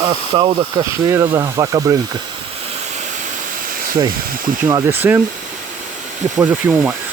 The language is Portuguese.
a tal da Cachoeira da Vaca Branca. Isso aí, vou continuar descendo, depois eu filmo mais.